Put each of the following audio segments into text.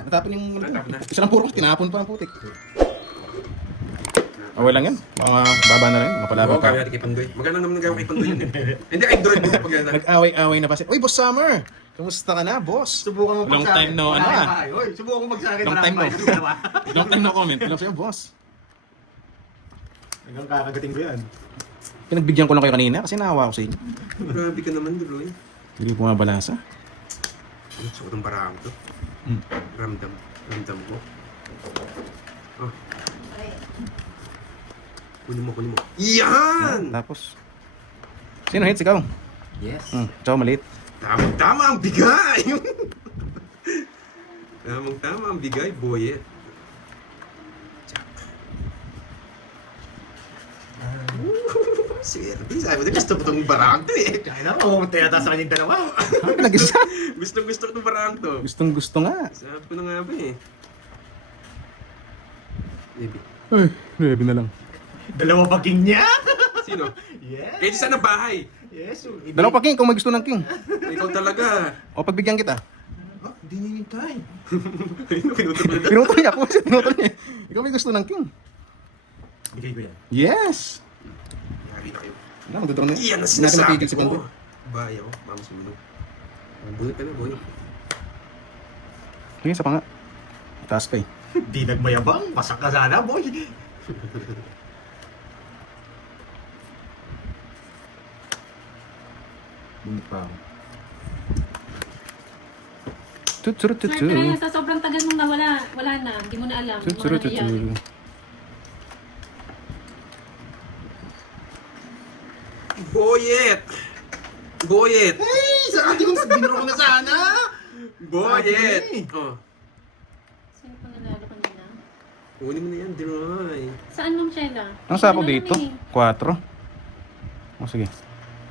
Natapon yung... Natapon na. Isa lang puro, tinapon pa ang putik. Okay lang yan. Mga baba na rin. Mapalaba Oo, pa. kaya kay Pandoy. Maganda naman nagawa kay Pandoy yun eh. Hindi, ay droid mo pag yan. Nag-away-away na pa siya. Uy, Boss Summer! Kamusta ka na, boss? Subukan mo Long time no, ano ah. Subukan mo magsakin. Long time no. Long time no comment. Alam sa'yo, boss. Hanggang kakagating ko yan. Pinagbigyan ko lang kayo kanina kasi naawa ko sa inyo. Grabe ka naman, Droy. Hindi ko mabalasa. Suot ang barang to. Ramdam. Ramdam ko. Ah. Kunin mo, kunin mo. Yan! Tapos, sino hits? Ikaw? Yes. Tsaka maliit. Tamang-tama ang bigay! Tamang-tama ang bigay, boy. Swerte, sabi mo, gusto ko itong barang to eh. Kaya na, mamumunta yata sa kanyang dalawa. Ano pinag-isa? Gusto ko itong barang to. Gustong gusto nga. Sabi ko na nga ba eh. Maybe. Ay, 9 na lang. Dalawa pa king niya? Sino? Yes. Eh, di sana bahay. Yes. Dalawa pa king kung may gusto ng king. Ikaw talaga. O pagbigyan kita. Hindi ninintay. Pinutol mo na. Pinutol niya ako. Pinutol niya. Ikaw may gusto ng king. Bigay ko yan. Yes! Yari na kayo. Wala, magdodro na. Iyan ang Natin sinasabi mapigil si Pandoy. ko. Bahay ako. Mama sumunod. Buhay ka na, boy. Sige, sa pa nga. Taas ka eh. Di nagmayabang. Pasak ka sana, boy. Bumit pa ako. Tuturututu. Kaya sa sobrang tagal mong nawala, wala na, hindi mo na alam. Wala na yan. Tuturututu. Boyet! Boyet! Hey! Sa ating binuro ko na sana! Boyet! Sabi. Oh. Sino pa nanalo kanina? Kunin mo na yan, Droy. Saan, Ma'am Sheila? Ang sapo Wala dito? naman 4. O sige.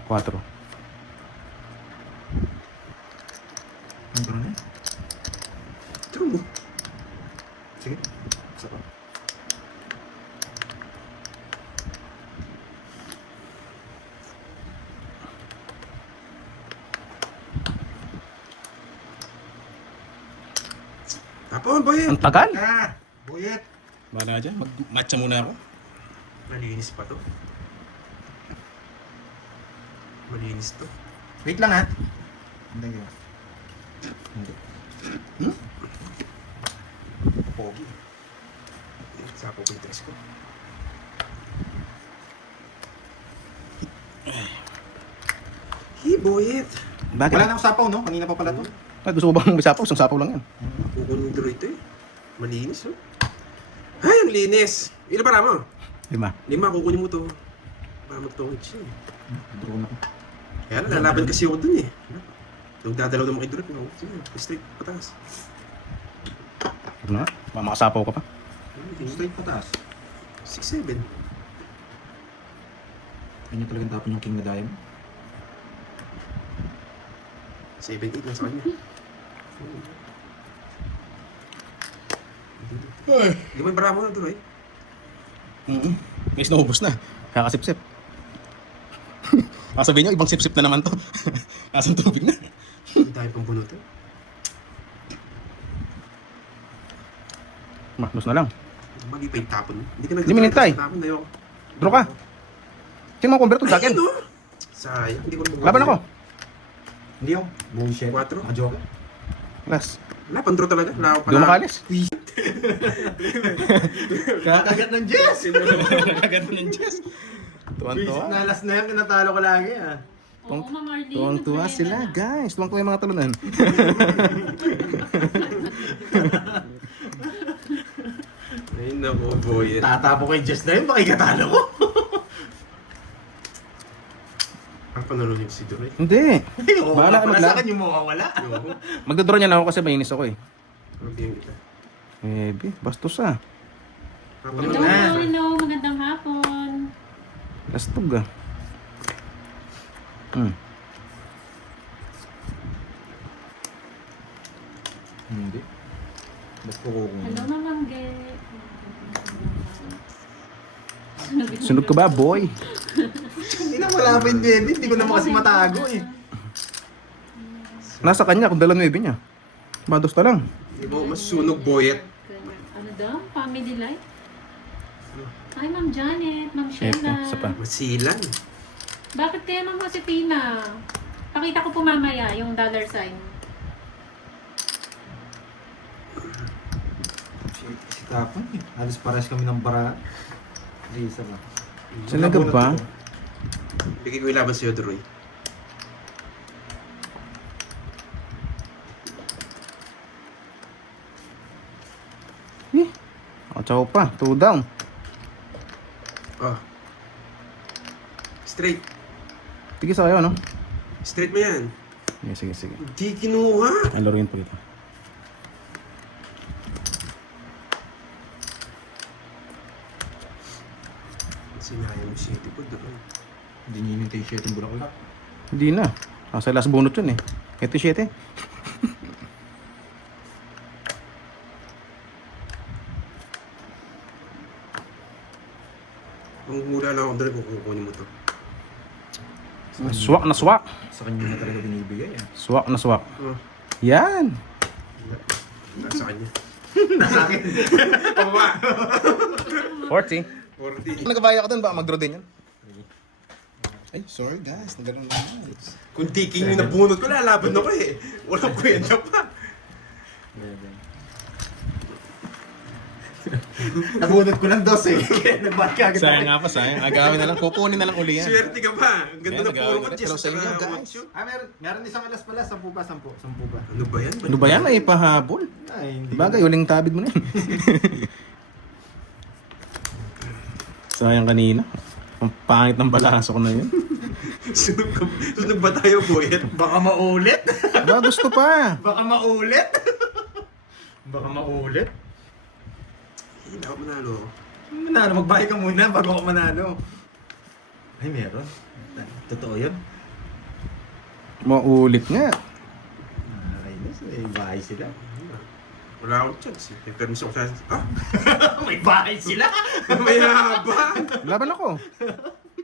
4. Ang gano'n na? True. Sige. Isa pa. Tapon, Boyet! Ang tagal. Ah! Buyet! Bala dyan. Mag-matcha muna ako. Malinis pa to. Malinis to. Wait lang ha. Hindi ka. Hindi. Pogi. Sapo ko yung tres ko. Hey, Boyet! Bakit? Wala na akong sapaw, no? Kanina pa pala to. Ay, gusto ko bang may sapaw? Isang sapaw lang yan. Kukunin ko rito eh. Malinis, oh. Ay, ang linis! Ilan para mo? 5. 5, kukunin mo to. Para magtungit siya eh. Draw na ako. Kaya lang, lalaban kasi ako dun eh. Nung dadalaw naman kay Durot, no? Sige, straight pataas. Ano nga? Makakasapaw ka pa. Straight pataas. 6-7. Kanya talagang tapon yung king na diamond. 7-8 lang sa kanya. Di ba yung baramo na Duroy? Guys, naubos na. Kakasip-sip. Sabihin nyo, ibang sip-sip na naman to. Kasang tubig na. Hindi tayo pang bunutin. Maknos na lang. Magi pa yung tapon. Hindi ka Hindi minintay. Tapon na yun. Draw ka. Sino mga convert to dakin? Ayun, oh! Sayang, hindi ko na Laban ako. Hindi ako. Bullshit. 4. Ah, joke. Last. Wala, pandro talaga. Wala ako Hindi mo makalis. Kakagat ng Jess! Kaganda ng Diyos. Tuwan-tuwa. Na last na yan, tinatalo ko lagi ah. Oo, Ma'am Arlene. Tuwang-tuwa masaya sila, na. guys. Tuwang-tuwa yung mga talunan. Ay, nako, boy. Tatapo ko yung Jess na yun, makikatalo ko. Ang panalo niyo si Duroy. Hindi. Oo, Bahala ka pala magla- sa akin yung mawawala. Oo. Magdodraw niya na ako kasi mainis ako eh. Mabigyan kita. Bastos ah. Ang Hello. panalo niyo. Hello, hello. Magandang hapon. Lastog ah. Hindi. Ba't ko kukunin? Hello, Ma'am Angge. Sunod ka ba, boy? Hindi na wala pa yung debit, hindi ko naman kasi matago eh. Nasa kanya kung dala 9 niya. Bados na lang. Di mo masunog, boyet. Ano daw? Family life? Ay, Ma'am Janet, Ma'am Siyete, Sheila. isa pa. Masilan. Bakit kaya Ma'am Josefina? Pakita ko po mamaya yung dollar sign. Si Tapon eh. Halos pares kami ng bara. Ay, isa ba? Talaga ba? Bigay ko yung laban sa'yo, Droy. Atsaw pa, 2 down. Oh. Straight. Tigis kayo, no? Straight mo yan. Sige, sige. Hindi kinuha. Ay, laruin po ito. Sinaya mo siya. Tipo doon. Hindi niya inintay siya itong bulaklak. Hindi na. Sa last bunot yun eh. Ito 7. Kung mura lang ako, Droy, kung kukunin mo to. Swak na swak. Sa kanya na talaga binibigay eh. Swak na swak. Oh. Yan. Nasa kanya. 40. 40. Nagabaya ka dun, baka mag-draw din yan. Ay, sorry guys. Nagano'n na. Kung tiking yung nabunot ko, lalaban ako eh. Walang kwenta pa. Nabunod ko lang 12 eh. Kaya nagbat ka agad. Sayang nga pa, sayang. Agawin na lang. Kukunin na lang uli yan. Swerte ka pa. Ang ganda Ayan, na puro nag-away ka, ulit. Jess. Pero sa inyo, Saka guys. Ocho. Ah, meron isang alas pala. 10 pa, 10 pa. Ano ba yan? Ano ba yan? May pahabol. Ay, hindi Bagay, uling tabid mo na yan. Sayang kanina. Ang pangit ng balaso ko na yun. Sunog ba tayo, boyet? Baka maulit. Ba, gusto pa. Baka maulit. Baka maulit. Hindi ako manalo. Manalo, magbayad ka muna bago ako manalo. Ay, meron. Totoo yun. Maulit nga. Ay, may bahay sila. Wala akong chance eh. May permis ako sa... Ah! May bahay sila. May haba! Laban ako.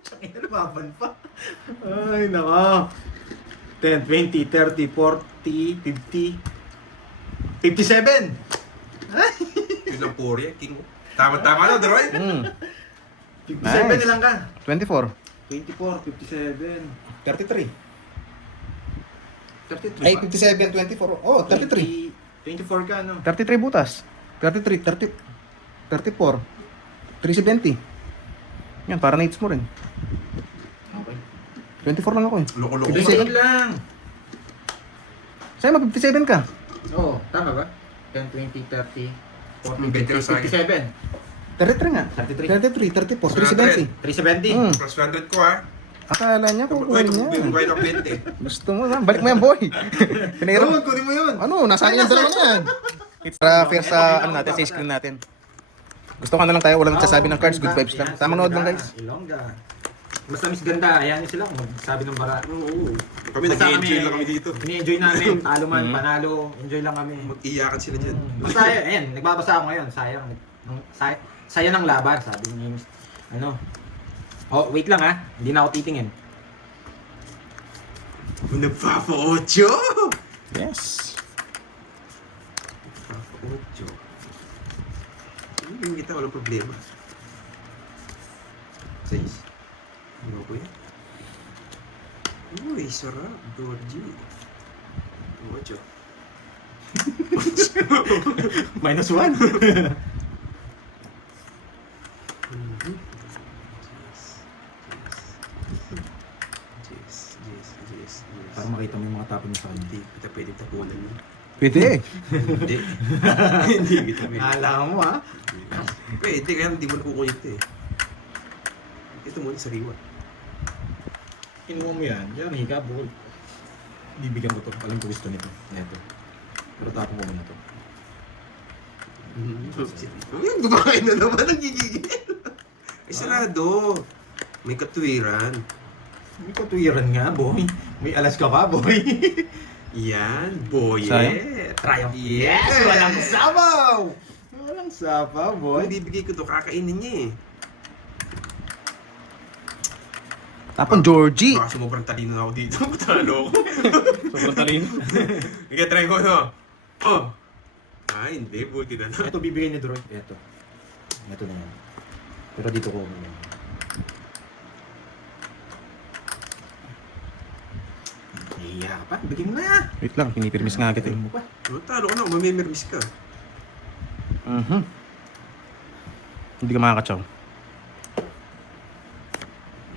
Tsakina, lumaban pa. Ay, naka. 10, 20, 30, 40, 50, 57. Ay, Yun ang puri, king. Tama-tama na, Droy. 57 Nice. na lang ka. 24. 24, 57. 33. 33. Ay, 57, 24. Oh, 33. 24 ka, no? 33 butas. 33, 30, 34. 370. Yan, para na-hits mo rin. Okay. 24 lang ako eh. Loko-loko. 57 lang. Sa'yo, mag-57 ka. Oo, tama ba? 10, 20, 30, 40, Better sa akin. 57. 33 nga. 33. 34, 370. 370. Hmm. Plus 100 ko ha. Akala niya kukunin niya. Bigay ng 20. Gusto mo, balik mo yan, boy. Pinahirap. Yun, kunin mo yun. Ano, nasaan yung dalawa na yan? Para fair sa ano natin, sa screen natin. Gusto ka na lang tayo, walang nagsasabi ng cards, good vibes lang. Tamang nood lang guys. Ilongga. Basta miss ganda, ayan nyo sila kung magsabi ng bara. Oo. Kami Basta nag-enjoy lang kami dito. Ini-enjoy namin, talo man, panalo, enjoy lang kami. Mag-iyakan sila dyan. Basta ayan, nagbabasa ako ngayon, sayang. Sayang ng laban, sabi ni James. Ano? Oh, wait lang ha, hindi na ako titingin. Nagpapa-8! Yes. Nagpapa-8. Hindi kita, walang problema. 6. Ano ko yan? Uy, sarap. Georgie. 8. Minus 1. Para makita mo yung mga tapon mo sa kanya. Hindi kita pwedeng tapunan yun. Pwede eh. Hindi. Hindi kita pwede. Alam mo ha? Pwede, kaya hindi mo nakukunyit eh. Ito muna, sariwa. Kinuha mo yan. Yan, higa, bukol. Bibigyan ko to. Alam ko gusto nito. Ito. Pero tapon ko muna to. Yung kumakain na naman, nagigigil. Ay, sarado. May katwiran. May katuwiran nga, boy. May alas ka pa, boy. Yan, boy. Triumph. Yes! Walang sabaw! Walang sabaw, boy. Kung bibigay ko to, kakainin niya eh. Tapon Georgie. Baka sumubrang talino na ako dito. Matalo ako. Sobrang talino. Sige, try ko no. Oh. Ah, hindi. Buti na lang. Ito bibigay ni Droy. Ito. Ito na yan. Pero dito ko. Nahiya ka pa. Bigyan mo na. Wait lang, pinipirmis nga agad eh. Bigyan mo pa. Talo ka na. Mamimirmis ka. Hindi ka makakatsaw.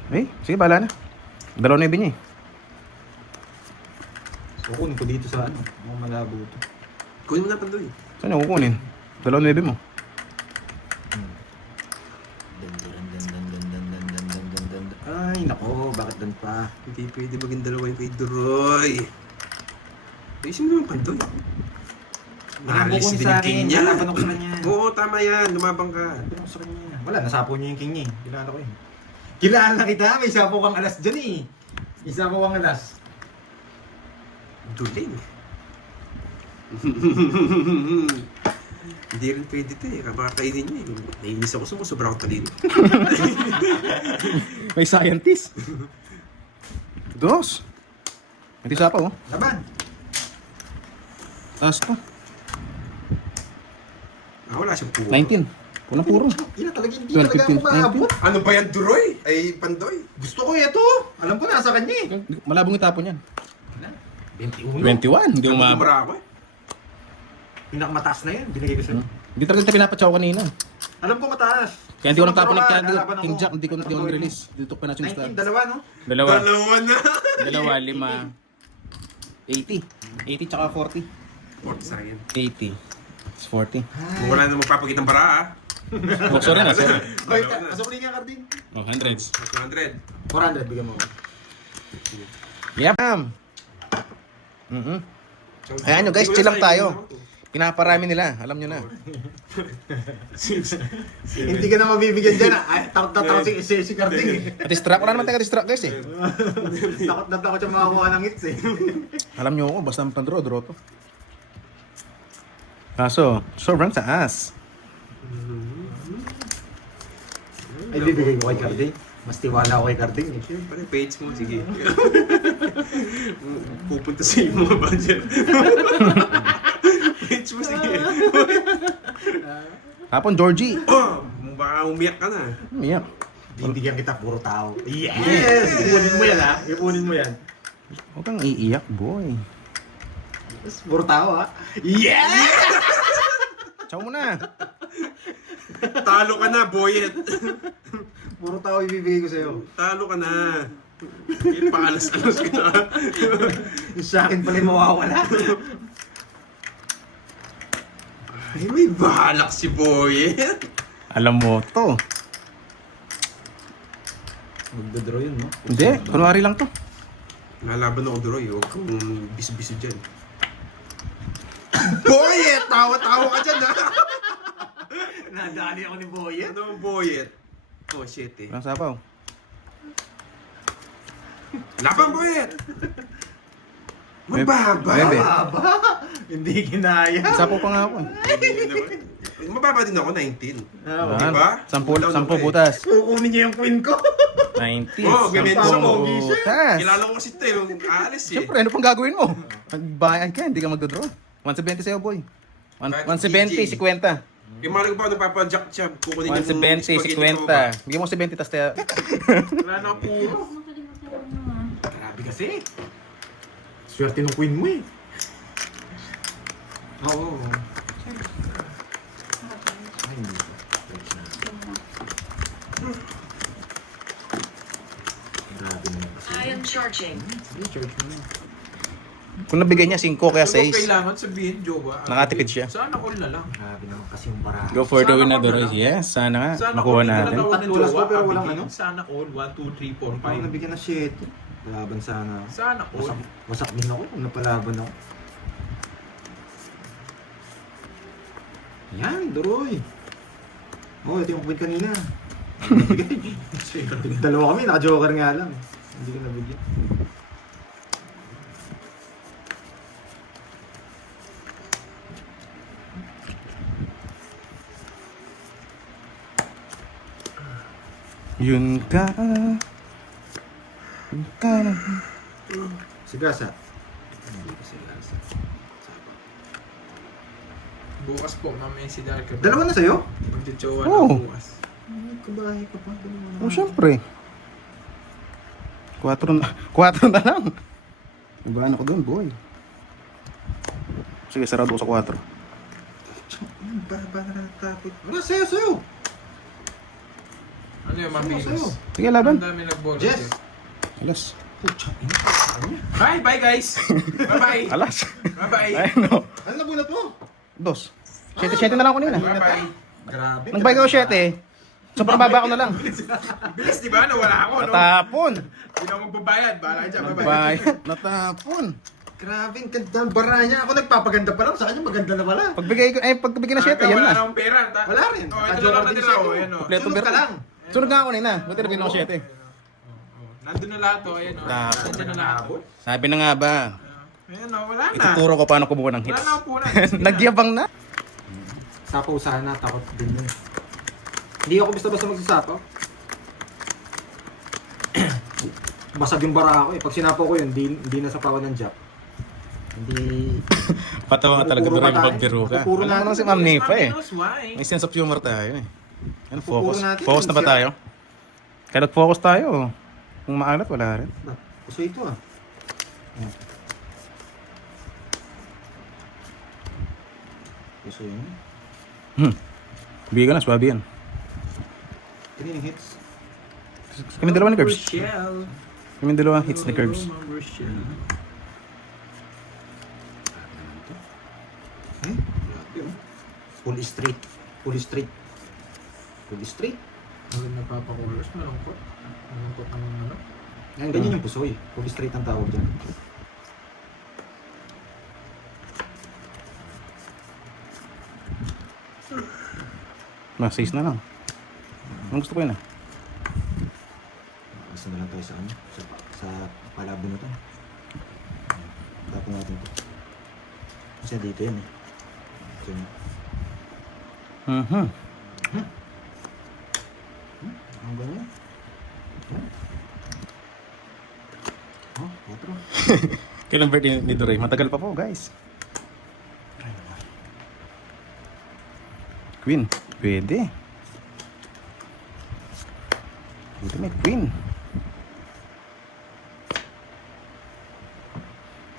Eh, sige, bahala na. 2.9 niya eh. So, kunin ko dito sa ano. Mga malabo ito. Kunin mo na Pandoy. Saan niya kukunin? 2.9 mo. Ay, nako. Bakit doon pa? Hindi pwede maging dalawa yung kay Duroy. Ayusin mo naman Pandoy. Naalis din yung king niya. Lalaban ako sa kanya. Oo, tama yan. Lumabang ka. Lalaban ako sa kanya. Wala, nasapo niya yung king niya eh. Kilala ko yun. Kilala kita. May sapo kang alas dyan eh. Isa ko kang alas. Duling. Hindi rin pwede ito eh. Kapakainin niya eh. Naiinis ako sa sobrang talino. May scientist. Dos. May tisa pa oh. Laban. Taas to. Wala siyang puro. 19. Pulang puro. Ina talaga, hindi 12, talaga ako 15, maabot. Ano ba yan, Duroy? Ay, Pandoy. Gusto ko ito. Alam ko nasa kanya eh. Malabong itapon yan. 21. 21. Hindi mo Ano maabot. ako eh? Pinakamataas na yun. Binigay ko sa'yo. Hindi talaga kita pinapatsaw kanina. Alam ko mataas. Kaya hindi ko nang Pero tapon ka, kaya lalaban King ako. Jack, hindi ko nag-release. Dito pa na yung 19, star. dalawa no? Dalawa. Dalawa na. Dalawa, 5. 80. 80 tsaka 40. Port sa akin. 80. It's 40. Kung wala na magpapagit ng bara ah. Oh, sorry na, sorry. Hoy, pasok rin nga Carding. Oh, hundreds. 200. 400, bigyan mo. Yep. Ayan nyo guys, chill lang tayo. Pinaparami nila, alam nyo na. Hindi ka na mabibigyan dyan ah. Ay, takot na takot si Carding eh. Distract, wala naman tayo distract guys eh. Takot na takot siya makakuha ng hits eh. Alam nyo ako, basta draw to. Kaso, sobrang taas. Ay, bibigay ko kay Carding. Mas tiwala ko kay Carding eh. Siyempre, page mo, sige. Pupunta sa iyo mga budget. Page mo, sige. Hapon, Georgie. Oh, baka umiyak ka na. Umiyak. Bibigyan kita puro tao. Yes! Ipunin mo yan ha. Ipunin mo yan. Huwag kang iiyak, boy. Puro tao ha. Yes! Ciao mo na. Talo ka na, boyet. Puro tao ibibigay ko sa'yo. Talo ka na. Pangalas-alas ka na. Yung sa akin pala yung mawawala. Ay, may balak si boyet. Alam mo to. Magdodraw yun, no? Hindi, kunwari lang to. Nalaban ako, Duroy. Huwag kang biso-biso dyan. Boyet! Tawa-tawa ka dyan, ha? Nadali ako ni Boyet. Ano ang boyet? Oh, shit eh. Walang sapaw. Labang boyet! Mababa! Bebe. Aba! Hindi kinaya. Sapaw pa nga ako eh. Mababa din ako, 19. Ah, Diba? 10 butas. kukunin niya yung queen ko. 90. Oh, gabenso mo. butas. Kilala ko kasi ito yung aalis eh. Siyempre, ano pang gagawin mo? Magbayad ka, hindi ka magdodraw. 170 sa'yo, boy. 170, 50. Yung mga ko pa nagpapajack siya, kukunin niya 170, 50. Bigyan mo 70, tas tayo. Wala na puro. Grabe kasi. Swerte ng queen mo eh. Oo. Ay, hindi. Grabe naman kasi. I am charging. Ay, church mo na. Kung nabigay niya 5 kaya Kung 6. kailangan sabihin, Jowa. Nakatipid siya. Sana all na lang. Grabe naman kasi yung baraha. Go for the Sana win na, all Doris. na lang. Yes, sana nga. Sana Makuha all na natin. lang ni Tulas Jowa, ko, pero walang kabigin. ano? Sana all, 1, 2, 3, 4, Parang 5. nabigyan na 7. Laban sana. Sana all. Wasak din ako kung napalaban ako. Yan, Duroy. Oh, ito yung point kanina. Dalawa kami, naka-joker nga lang. Hindi ko nabigyan. Yun ka. Yun ka. Sigasa. Hindi ko sigasa. Bukas po, mamaya si Dark. Dalawa na sa'yo? Magjojowa Oo. na bukas. Kabahay ka pa. Dalawa na. Oh, syempre. 4 na lang. Ibaan ako doon, boy. Sige, sarado ko sa 4. Ba natatapit. Wala, sa'yo. Ano yung Sa'yo. mabilis? Sige, laban. Ang dami nag-volunteer. Jess. Alas. Pucha, Bye, bye guys! Bye-bye! Alas. Bye-bye! Ay, no. ano nabunot mo? 2. 7 na lang ako nila. Bye-bye! Grabe. Nag-buy ko 7. Sobrang baba ko na lang. Bilis, di ba? Nawala ako, no? Natapon. Hindi na ako magbabayad. Bahala ka dyan. Bye-bye! Nagbayad. Natapon. Grabe, ang ganda ng bara niya. Ako nagpapaganda pa lang. Sa kanya maganda na wala. Pagbigay ng 7, yan Wala na. na akong pera. Wala rin. Oh, ito na Naka-joker lang din natira siya, ko. oh. Ayan, oh. Kompleto Sunod ka pero. lang. Sunod nga ako nina. Buti nabigyan ako 7. Nandun na lahat, oh. Ayan, oh. Nandun na lahat. Sabi na nga ba, Ayan, oh. Wala na. ituturo ko paano kumuha ng Wala hits. na akong punan. Sige na. Nagyabang na. Sapaw sana, takot din yun. Hindi ako basta-basta magsasapaw. Basag yung bara ako eh. Pag sinapaw ko yun, hindi na sapawan ng jack. Hindi... Patawa ka talaga Pupuro doon ba yung tayo? pagbiro ka. Pupuro Alam mo natin. naman si Ma'am Nefa eh. Knows why. May sense of humor tayo eh. Ano, Pupuro focus? natin. Focus na ba tayo? Kaya nag-focus tayo. Kung maalat, wala rin. Puso ito ah. Puso yun. Bigyan ka na, swabe yan. Hindi yung hits. Kami dalawa ni Curbs. Rochelle. Kami dalawa hits ni Curbs. Rochelle. Eh? Grabe oh. Full straight. Full straight. Full straight. Ang napapakulors. Malungkot. Malungkot ng ano. Ngayon, ganyan yung pusoy. Full straight ang tawag dyan. Mas 6 na lang. Ang gusto ko yun ah. Basta na lang tayo sa ano? Sa palabo na to. Tapon natin to. Kasi dito yan eh. So, Mhm. ang ganyan. Oh, 4. Kailan birthday ni Doray? Matagal pa po guys. Queen. Pwede. Ultimate Queen.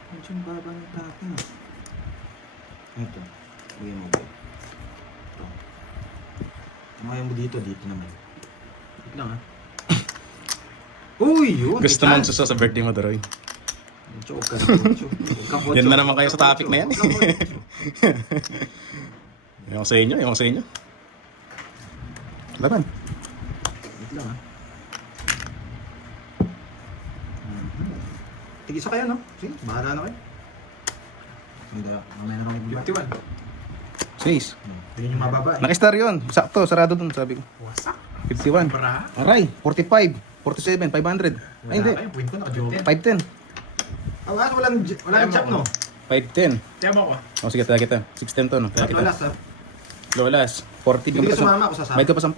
Medyo baba ng takin. Ito. Bigyan mo ba? Ito. Tumayo mo dito naman. Wait lang ah. Uy, yun. Gusto mong suso sa birthday mo, Doray. Medyo huwag ka na. Yan na naman kayo sa topic na yan. Yung sa inyo, yung sa inyo. Laban. Wait lang ah. Tig-isa kayo, no? Sige, bahala na kayo. Hindi, mamaya na kami bumaba. 51. 6. Hindi nyo mababa eh. Naki-star yun. Sakto, sarado dun, sabi ko. Wasak. 51. Para. Aray, 45, 47, 500. Ay, hindi. Wala kayo, point ko naka-joker. 510. Walang chop, no? 510. Tiyan mo ko. O sige, tayo kita. 610 to, no? Tayo kita. Wala sa... Lolas. 40 Hindi ka sumama ako sasama. Bayad ka pa 10.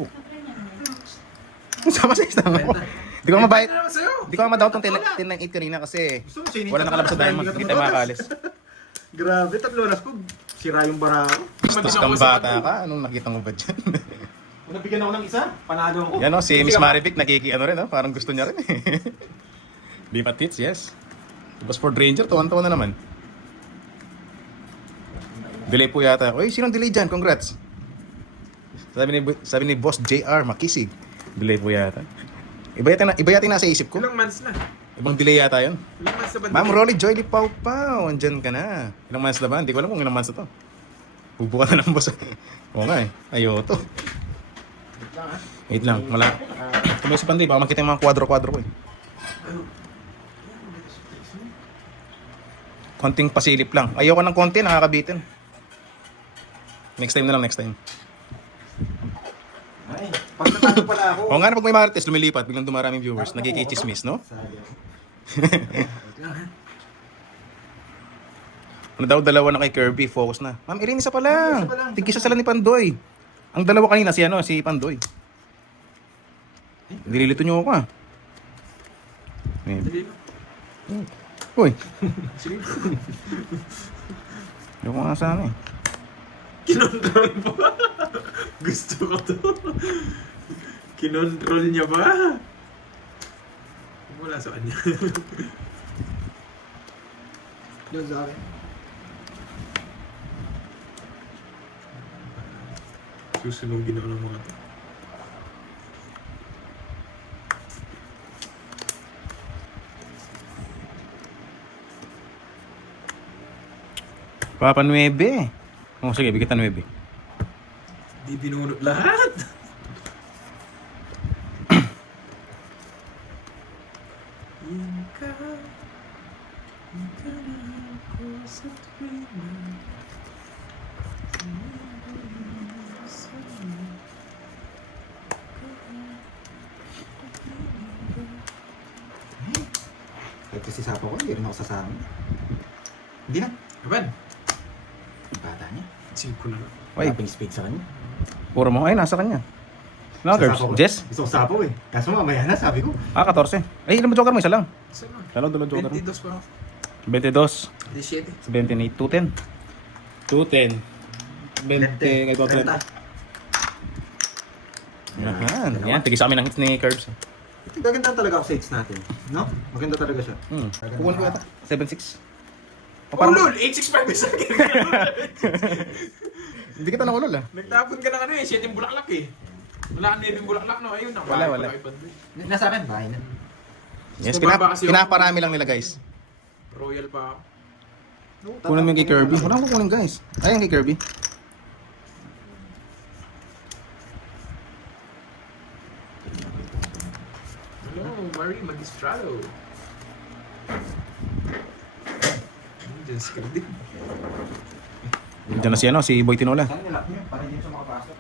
Sama sa isang mo. Di ko mabayad. Ano naman sa'yo? Di ko madaw tong 1098 kanina kasi Gusto mo sinita wala nakalabas sa diamond. Hindi tayo makakalis. Grabe, 3 oras ko. Sira yung bara ko. Tapos kang bata ka, anong nakita mo ba dyan? Kung nabigyan ako ng isa, panalo ako. Yan o, si Miss Marivic nakikiano rin, no? Parang gusto niya rin eh. Lipat hits, yes. Tapos Ford Ranger, tuwan-tuwan na naman. Delay po yata. Uy, sinong delay dyan? Congrats. Sabi ni Boss JR Makisig. Delay po yata. Iba yata yung nasa isip ko. Ilang months na? Ibang delay yata yun. Ilang months na ba? Ma'am Rolly Joy Di Pau Pau, andyan ka na. Ilang months na ba? Hindi ko alam kung ilang months na to. Bubuka na ng boss. Oo nga eh. Ayoto. Wait lang. Wala. Tuloy si Panday. Baka makita yung mga kwadro-kwadro ko eh. Konting pasilip lang. Ayoko ng konti, nakakabitin. Next time na lang, next time. Ay, pag natalo pala ako. O nga na pag may marites, lumilipat. Biglang dumaraming viewers. Nagkikichismis, no? Ano daw, dalawa na kay Kirby. Focus na. Ma'am, Irene, isa pa lang. Tigisa sila ni Pandoy. Ang dalawa kanina, si Pandoy. Nililito nyo ako ah. Dali lang. Uy. Sige. Ayoko nga sana eh. Kinontrol pa. Gusto ko to. Kinontrol niya ba? Wala sa kanya. Yun sa akin. Susunugin ako ng mga to. Papa 9. Oh, sige, bigyan 9. Di binunot lahat. Yan ka na ako sa tuwing Kahit kasi sapa ko, hindi rin ako sasama. Hindi na. Aban, Ang bata niya. 5 na lang. Ay, Wala pang speed sa kanya. puro mo. Ay, nasa kanya. No, Sasapa ko. Gerbs. Jess? Gusto ko sapo eh. Kaso mamaya na, sabi ko. 14. Ay, ilan ba joker mo? Isa lang. Isa na. Dalawa joker mo. 22 pa ako. 22. 17. 78. 210. 210. 20. Kay 230. Yan. Yan. Tigis kami ng hits ni Curbs. Gaganda talaga ako sa hits natin. No? Maganda talaga siya. Kukunin ko yata. 7-6. O, Oh, parang, lol! 865 isa akin. hindi kita nakulol ah. Nagtapon ka ng ano eh, 7 bulaklak eh. Wala ka na bulaklak no, ayun na. Wala. Nasa akin, bahay na. Yes, Bumaba kasi ako. pinaparami lang nila guys. Royal pa ako. Kunin mo yung kay Kirby. Wala akong kukunin guys. Ayan kay Kirby. Hello, Marie Magistrado. Diyan si Cardi. Diyan na si ano, si Boy Tinola. Saan nilak niyo? Para hindi siya makapasok.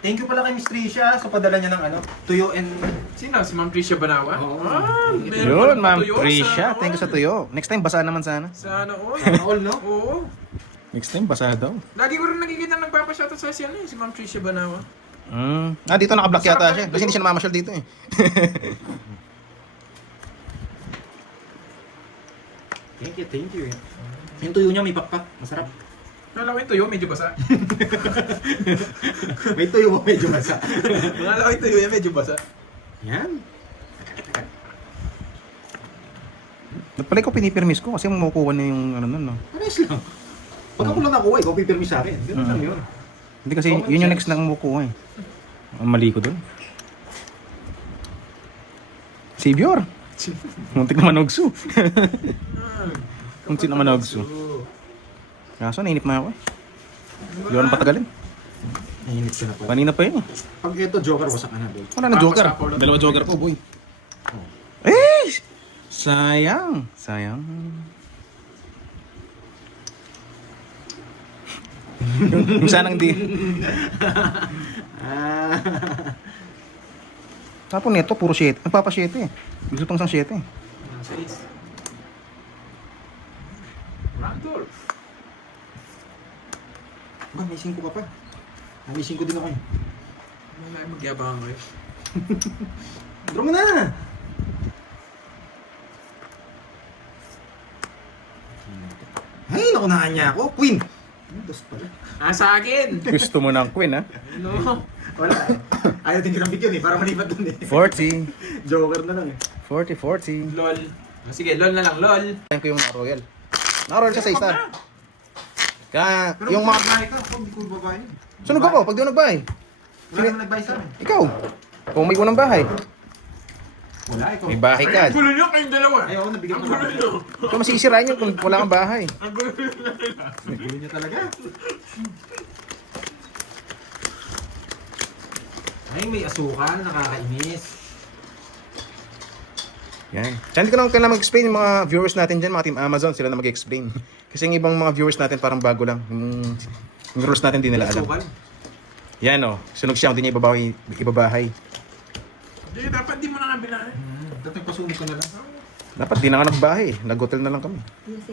Thank you pala kay Miss Tricia sa padala niya ng ano, tuyo and... Sino? Si Ma'am Tricia Banawa? Oo. Meron Yun, palang Ma'am tuyo Tricia. sa- Thank you sa tuyo. Next time, basa naman sana. Sa ano, oy. All, no? Oo. Next time, basa daw. Lagi ko rin nakikita nagpapashoutout sa siya si Ma'am Tricia Banawa. Dito naka-block yata siya. Kasi hindi siya namamasyal dito eh. Thank you. Yung tuyo niya may pakpak, masarap. Nala ko yung tuyo, medyo basa. May tuyo mo medyo masa. Nala ko yung tuyo, medyo basa. Yan. Ba't pala ikaw pinipirmis ko? Kasi makukuha na yung ano nun, no? Pares lang. Pag ako lang nakuha, ikaw pipirmi sa akin. Ganun lang yun. Hindi kasi yun yung next na makukuha eh. Ang mali ko dun. Savior! Muntik na manogso. Muntik na manogso. Kaso nainip na ako eh. Hindi ko na patagalin. Nahinit ka na pala. Kanina pa yun eh. Pag ito, joker, wasak ka na, boy. Wala na joker. Dalawa joker ko, boy. Eh! Sayang. Sayang. yung sanang di. Tapos nito, puro 7. Nagpapa 7 eh. Gusto pang isang 7 eh. Nasa is. Randolph. Ba, may 5 ka pa. May 5 din ako eh. May magyabang ako eh. Draw mo na! Ay, nakunahan niya ako. Queen! Dos pala. Sa akin! Gusto mo ng queen ha? No. Wala eh. Ayaw din kitang bigyan eh, para malipat dun eh. 40. Joker na lang eh. 40. LOL. Sige, LOL na lang, LOL. Time ko yung royal. Naka-royal siya sa isa. Kaya, yung mga... bahay ka, ako hindi ko babae. Sunog ako, pag di ako nagbahay. Wala naman nagbahay sa amin. Ikaw. Kung may unang bahay. Wala, ikaw. May bahay ka. Ang gulo nyo kayong dalawa. Ay, ako nabigyan Ang ko gulo na. nyo. Ikaw masisirain yun kung wala kang bahay. Ang gulo nyo. Nagulo niya talaga. Ay, may asukal, nakakainis. Yan. Kaya hindi ko naman kailangan mag-explain yung mga viewers natin dyan, mga team Amazon, sila na mag-explain. Kasi yung ibang mga viewers natin parang bago lang. Yung rules natin hindi nila alam. Asukal. Yan o, sunog siya, hindi niya ibabahay. Hindi, dapat di mo na nabilaan. Dapat pasunog ka na lang. Dapat di na nga nagbahay, nag-hotel na lang kami.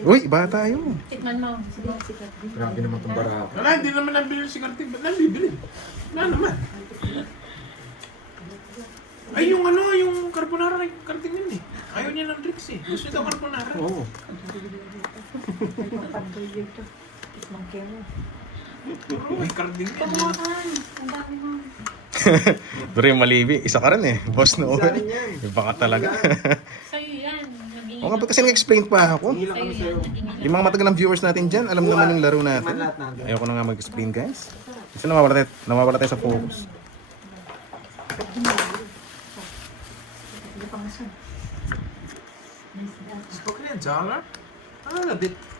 Uy, iba tayo. Tikman mo. Sige, sikat. Grabe naman itong barako. Wala, hindi naman nabili si Karting. Ba't nabibili? Wala naman. Ay, yung ano, yung carbonara kay Karting yun eh. Ayaw niya ng drinks eh. Gusto niya daw carbonara. Oo. May card din yan. Kamuhan. Ang dami mo. Pero yung malibi, isa ka rin eh. Boss na Isa rin uwi. yan. Iba ka talaga. Sa'yo yan. Naging- O nga ba kasi nag-explain pa ako. Hingi lang kami sa'yo. Yung mga matagal ng viewers natin dyan, alam naman yung laro Tikman natin. lahat natin. Ayoko na nga mag-explain guys. Kasi nawawala tayo sa focus. Spoken in dollar? A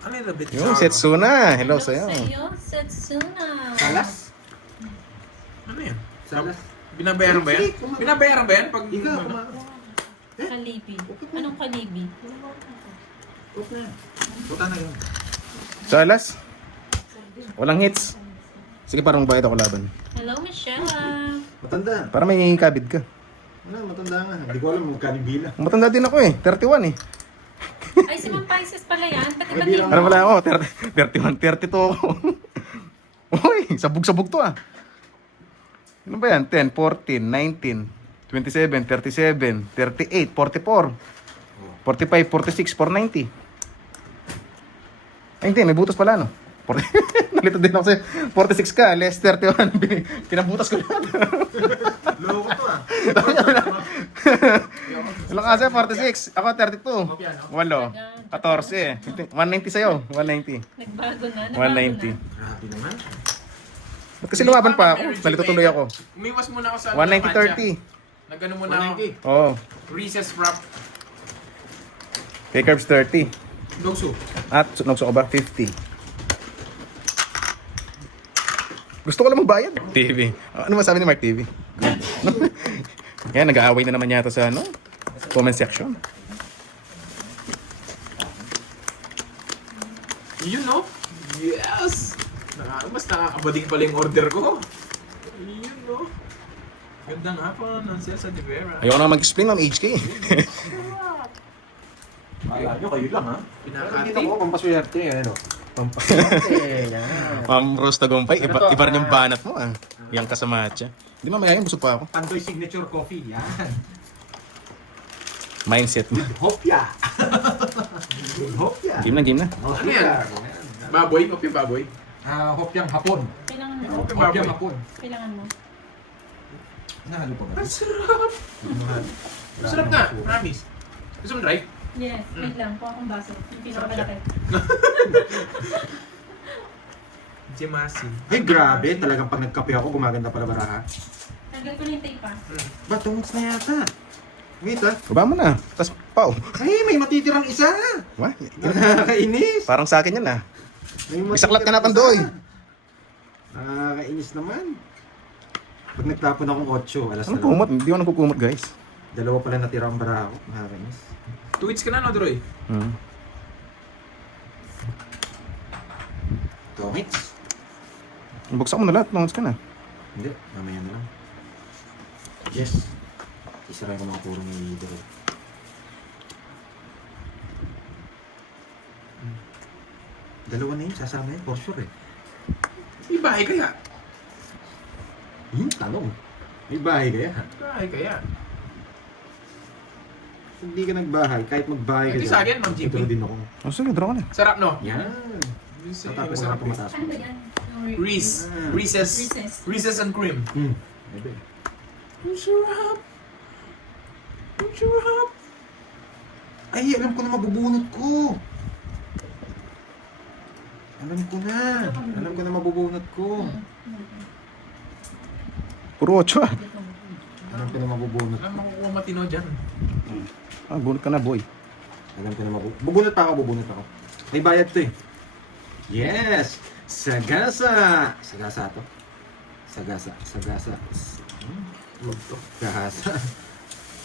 little bit. Yung Setsuna, hello sa'yo. Sa'yo, Setsuna. Salas? Ano yan? Salas? Binabayaran ba yan? Binabayaran ba yan? Pag Ikaw, ano? kumain. Kalibi. Anong kalibi? Huwag na. Buta na yun. Salas? Walang hits. Sige, parang bayad ako laban. Hello, Michelle. Matanda. Para may kabid ka. Ano, matanda nga. Hindi ko alam magkano yung bilang. Matanda din ako eh, 31 eh. Ay, si Ma'am Pisces pala yan. Pati ba Kabilang- Ano pala ako? 31, 32 ako. Uy, sabog-sabog to ah. Ano ba yan? 10, 14, 19, 27, 37, 38, 44, 45, 46, 490. Ay hindi, may butas pala no? Nalito din ako sa'yo. 46 ka, less 31. Pinabutas ko lahat. Loko to ah. Ilang ka sa'yo? 46. Ako 32. 8, 14. 190 sa'yo. 190. Nagbago na. 190. Grabe naman. Ba't kasi lumaban pa ako? Nalito tuloy ako. Umiwas muna ako sa 190-30. Nagano muna ako. 190. Oo. Recess wrap. Kay Curbs 30. Dogso. At nagso ko ba? 50. Gusto ko lang magbayad. TV. Ano masabi ni Mark TV? Yan, nag-aaway na naman yata sa ano? Comment section. Yun no? Yes! Mas nakakabading pala yung order ko. Yun no? Gandang hapon, ang Cesar de Vera. Ayoko na mag-explain, Ma'am HK. Kala nyo, kayo lang ha. Pinakati. Dito ko, pampaswerte. Ano? Pampaswerte. Yan. Ma'am Rose Tagumpay, iba rin yung banat mo ah. Yang kasama siya. Hindi mamaya yung busog pa ako. Pandoy Signature Coffee. Yan. Mindset mo. Hopya. Hopya. Game na, game na. Ano yan? Baboy? Kopi baboy? Hopyang hapon. Kailangan mo. Kopi Hopyang baboy. hapon. Kailangan mo. Nahalo pa ba? Ang sarap! Ang sarap nga, promise. Gusto mo try? Yes, wait lang. Kuha akong baso. Yung pinakamalaki. Jemasi. Ay, grabe. Talagang pag nagkape ako, gumaganda pala baraha. Tanggal ko na yung tape Ba, tungots na yata. Wait ah. Baba mo na. Tapos, pao. Ay, may matitirang isa. Wa? Nakakainis. Parang sa akin yan ah. May Isaklat ka na, matitirang Pandoy. isa. Nakakainis naman. Pag nagtapon akong 8, alas Anong na lang. kumot? Hindi ako nagkukumot guys. Dalawa pala natira ang baraha ko. Nakakainis. 2 weeks ka na, no, Droy? Hmm. Tongits? Buksan mo na lahat. Nongs ka na. Hindi, mamaya na lang. Yes. Isara ko mga puro ni Dero. Dalawa na yun, sasama yun, for sure eh. May bahay kaya? Tanong. May bahay kaya? Bahay kaya? Hindi ka nagbahay, kahit magbahay ka Hindi sa akin, Ma'am JP. Ito din ako. Oh, sige, draw ka na. Sarap, no? Yan. Masarap. Tatapos na ako mataas. Ano ba yan? Reese. Reese's. Reese's. Reese's and cream. Ebe. Ang sarap. Ang sarap. Ay, alam ko na mabubunot ko. Alam ko na. Alam ko na mabubunot ko. Puro 8 ah. Alam ko na mabubunot. Alam mo kung matino dyan. Ah, bunot ka na boy. Alam ko na bubunot pa ako, bubunot ako. May bayad to eh. Yes! Sagasa! Sagasa to. Sagasa. Sagasa. Huwag to. Sagasa.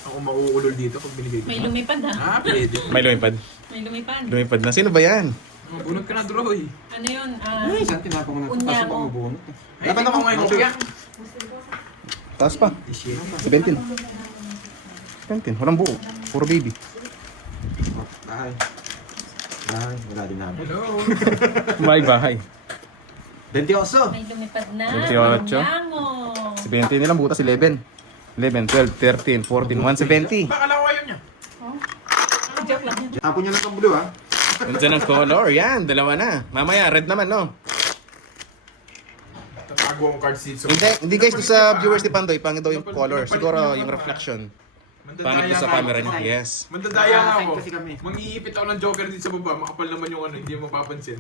Ako mauulol dito pag binigay ko. May lumipad ha? Pwede. May lumipad. May lumipad. Lumipad na. Sino ba yan? Bunot ka na, Droy. Ano yun? Ay, saan tinapon ko na? Unya Pasok mo. ako mabunot eh. Ay, hindi ko ngayon kopya. Taas pa. 17. 17. Walang buo. Puro baby. Oh, bahay. Bahay. Wala din namin. Hello. May bahay. 28. May lumipad na. 28. Unyango. 17 nilang butas 11. 11, 12, 13, 14, 170. Baka lang ayaw niya. Joke lang yan. Tapon niyo lang ang blue, ha? Ganda ng color. Yan, dalawa na. Mamaya, red naman, no? Tatago ang cards dito. Hindi guys, doon sa viewers ni Pandoy, pangit daw yung color. Siguro yung reflection. Pangit doon sa camera niya. Yes. Mandadaya nga ako. Kasi kami. Mangiipit ako ng Joker dito sa baba. Makapal naman yung ano, hindi mo mapapansin.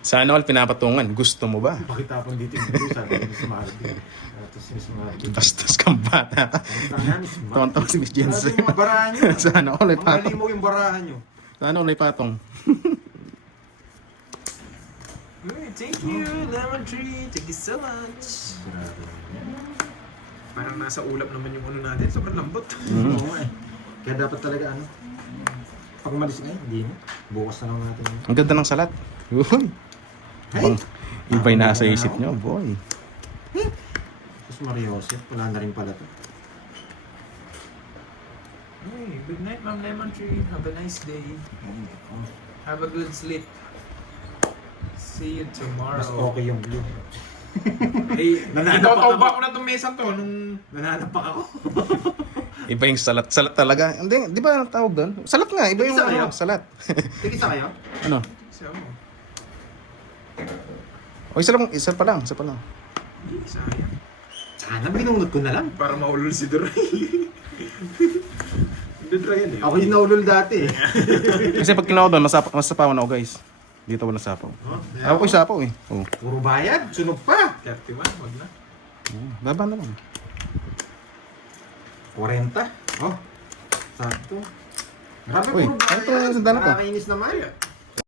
Sana all pinapatungan. Gusto mo ba? Pakitapon dito yung blue, sabi ni Miss Marty. Tapos si Miss Marty. Bastos kang bata. Kamusta nga, Miss Marty? Tawan-tawa si Miss Jensen. Sabi mo, barahan niyo. Sana all ay Mga patong. limaw yung barahan niyo. Sana all ay patong. Thank you, Lemon Tree. Thank you so much. Parang nasa ulap naman yung ano natin. Sobrang lambot. Oo nga eh. Kaya dapat talaga ano. Pag umalis na hindi na. Bukas na lang natin. Ang ganda ng salat. Uy. Ibang, iba'y nasa isip nyo, boy. Tapos Maria Joseph, wala na rin pala to. Hey, good night, Ma'am Lemon Tree. Have a nice day. Have a good sleep. See you tomorrow. Mas okay yung blue. Hey, Nananapak itaw-taw ako. ba ako na itong mesa to nung... Nananapak ako. Iba yung salat. Salat talaga. Hindi, di ba ang tawag doon? Salat nga. Iba yung Isa kayo? ano, salat. Tigisa kayo? Ano? Siya mo. O, isa pa lang. Sayang. Sana binunod ko na lang. Para maulol si Duray. Hindi Duray yan eh. Ako yung naulol dati eh. Kasi pag kinawa doon, masapawan ako guys. Dito wala sapaw. Ako ko yung sapaw eh. Oh. Puro bayad, sunog pa. 31, wag na. Baba na lang. 40. Oh, sakto. Grabe Uy, puro bayad. ano to yung sandaan na to? Nakakainis naman.